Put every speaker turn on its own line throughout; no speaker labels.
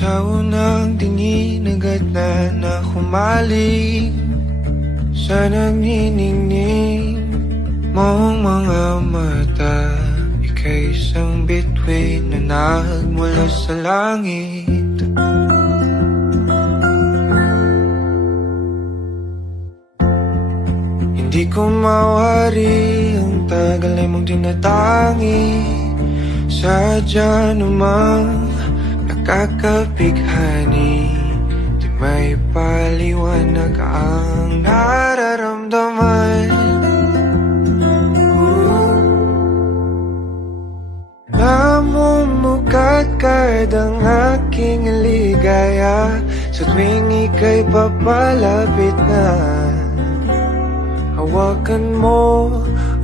Sa unang tingin agad na nakumaling Sa nagniningning mong mga mata. Ika'y isang bituin na nagmula sa langit. Hindi ko mawari ang tagal ay mong dinatangi Sadya namang nakakapighani Di may paliwanag ang nararamdaman. Namumukadkad ang aking ligaya Sa tuwing ika'y papalapit na. Hawakan mo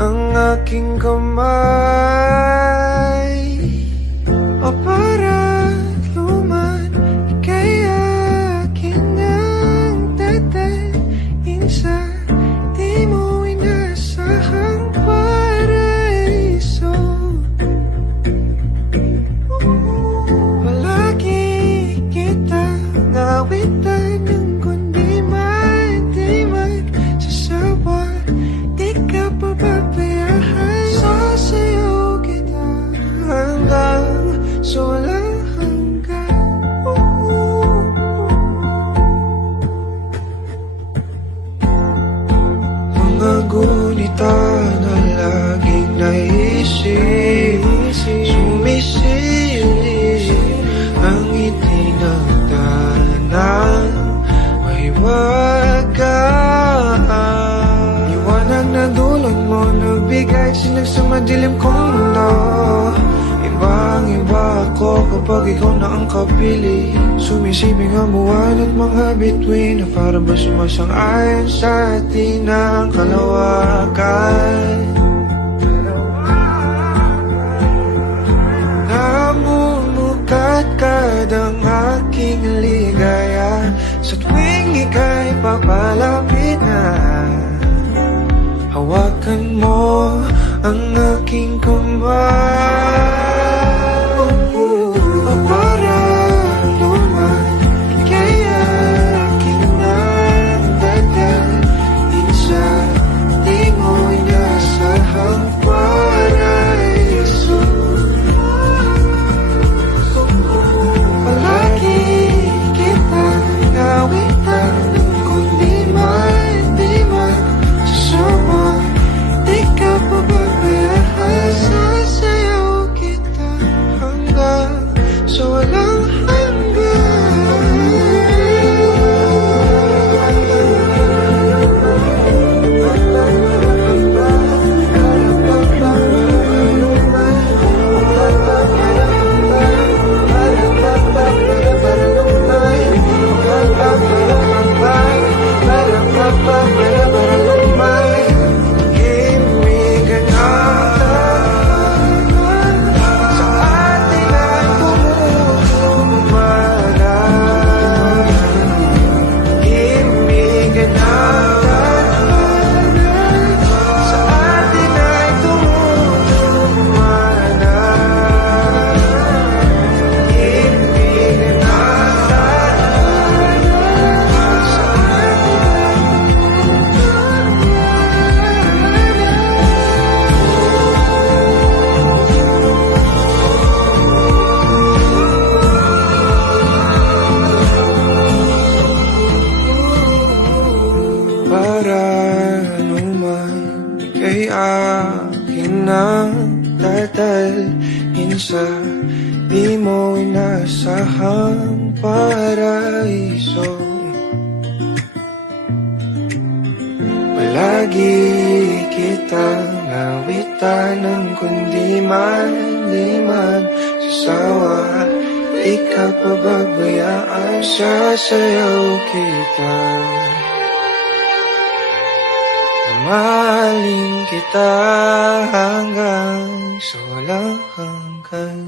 ang aking kamay naisip Sumisilip ang ngiti ng may wagaan. Iwanag na dulot mo Nagbigay sinag sa madilim kong mundo. Ibang iba ako kapag ikaw na ang kapili. Sumisibing ang buwan at mga bituin Na para ba sumasang-ayon sa atin ang kalawakan papalapit na. Hawakan mo ang aking kamay akin ang tatalhin sa Di mo inasahang paraiso. Palagi kitang nawitan ng kundi man di man sasawa Di ka pababayaan, sasayaw kita Mahalin kita hanggang sa walang hanggan